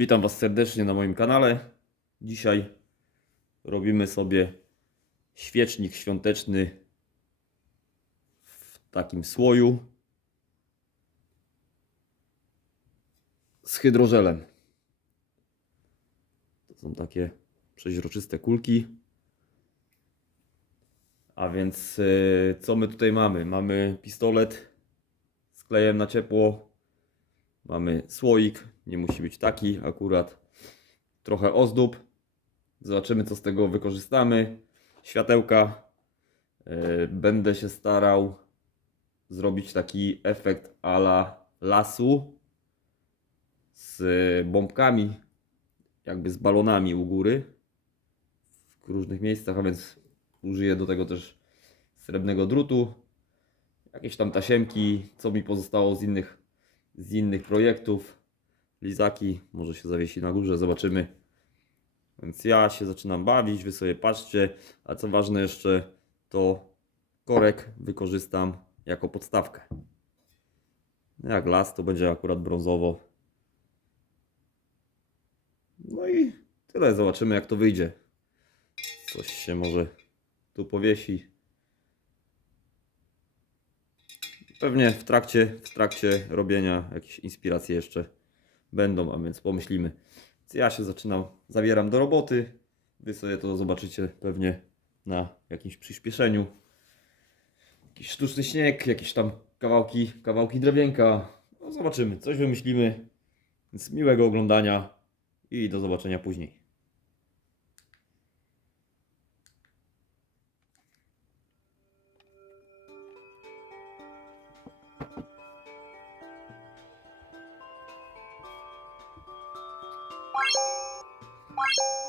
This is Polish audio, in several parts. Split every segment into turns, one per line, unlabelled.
Witam Was serdecznie na moim kanale. Dzisiaj robimy sobie świecznik świąteczny w takim słoju z hydrożelem. To są takie przeźroczyste kulki. A więc yy, co my tutaj mamy? Mamy pistolet z klejem na ciepło, Mamy słoik, nie musi być taki akurat. Trochę ozdób. Zobaczymy, co z tego wykorzystamy. Światełka. Yy, Będę się starał zrobić taki efekt ala lasu z bombkami, jakby z balonami u góry w różnych miejscach, a więc użyję do tego też srebrnego drutu, jakieś tam tasiemki, co mi pozostało z innych z innych projektów. Lizaki może się zawiesi na górze, zobaczymy. Więc ja się zaczynam bawić, wy sobie patrzcie. A co ważne jeszcze, to korek wykorzystam jako podstawkę. Jak las, to będzie akurat brązowo. No i tyle, zobaczymy jak to wyjdzie. Coś się może tu powiesi. Pewnie w trakcie, w trakcie robienia jakieś inspiracje jeszcze będą, a więc pomyślimy. Ja się zaczynam, zabieram do roboty. Wy sobie to zobaczycie pewnie na jakimś przyspieszeniu. Jakiś sztuczny śnieg, jakieś tam kawałki, kawałki drewienka. No zobaczymy, coś wymyślimy. Więc miłego oglądania i do zobaczenia później. you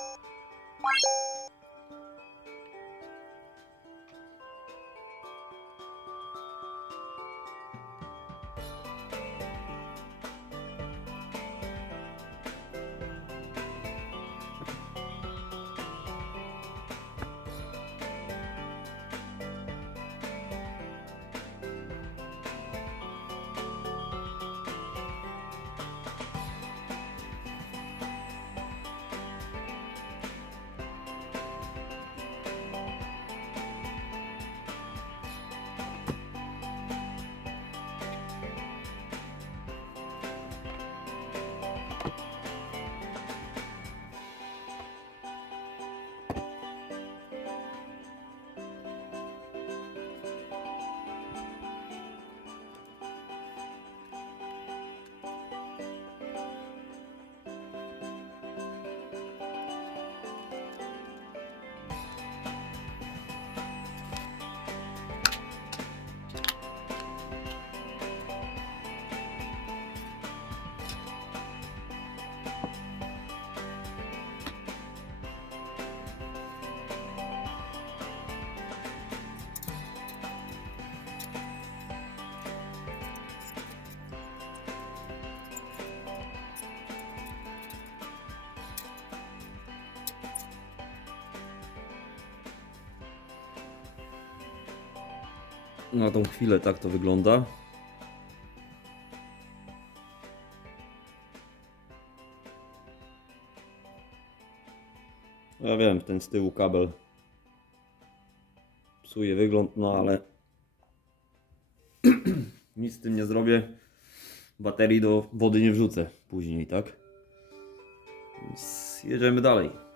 Na tą chwilę tak to wygląda. Ja wiem, ten z tyłu kabel psuje wygląd, no ale nic z tym nie zrobię. Baterii do wody nie wrzucę później, tak? Więc jedziemy dalej.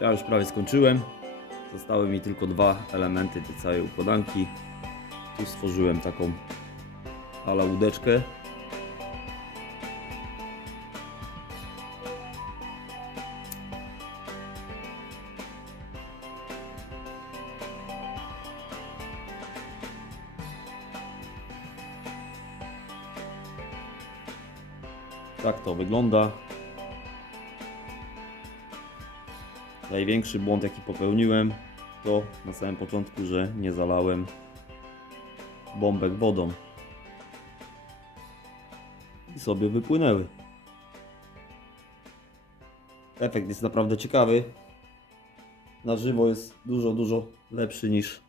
Ja już prawie skończyłem. Zostały mi tylko dwa elementy tej całej układanki. Tu stworzyłem taką ala łódeczkę. Tak to wygląda. Największy błąd jaki popełniłem to na samym początku, że nie zalałem bombek wodą. I sobie wypłynęły. Efekt jest naprawdę ciekawy. Na żywo jest dużo, dużo lepszy niż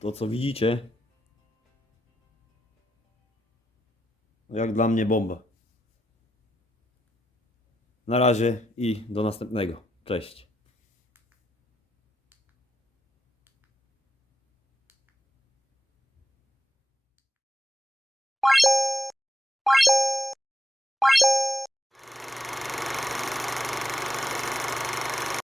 to co widzicie. Jak dla mnie bomba. Na razie i do następnego. Cześć.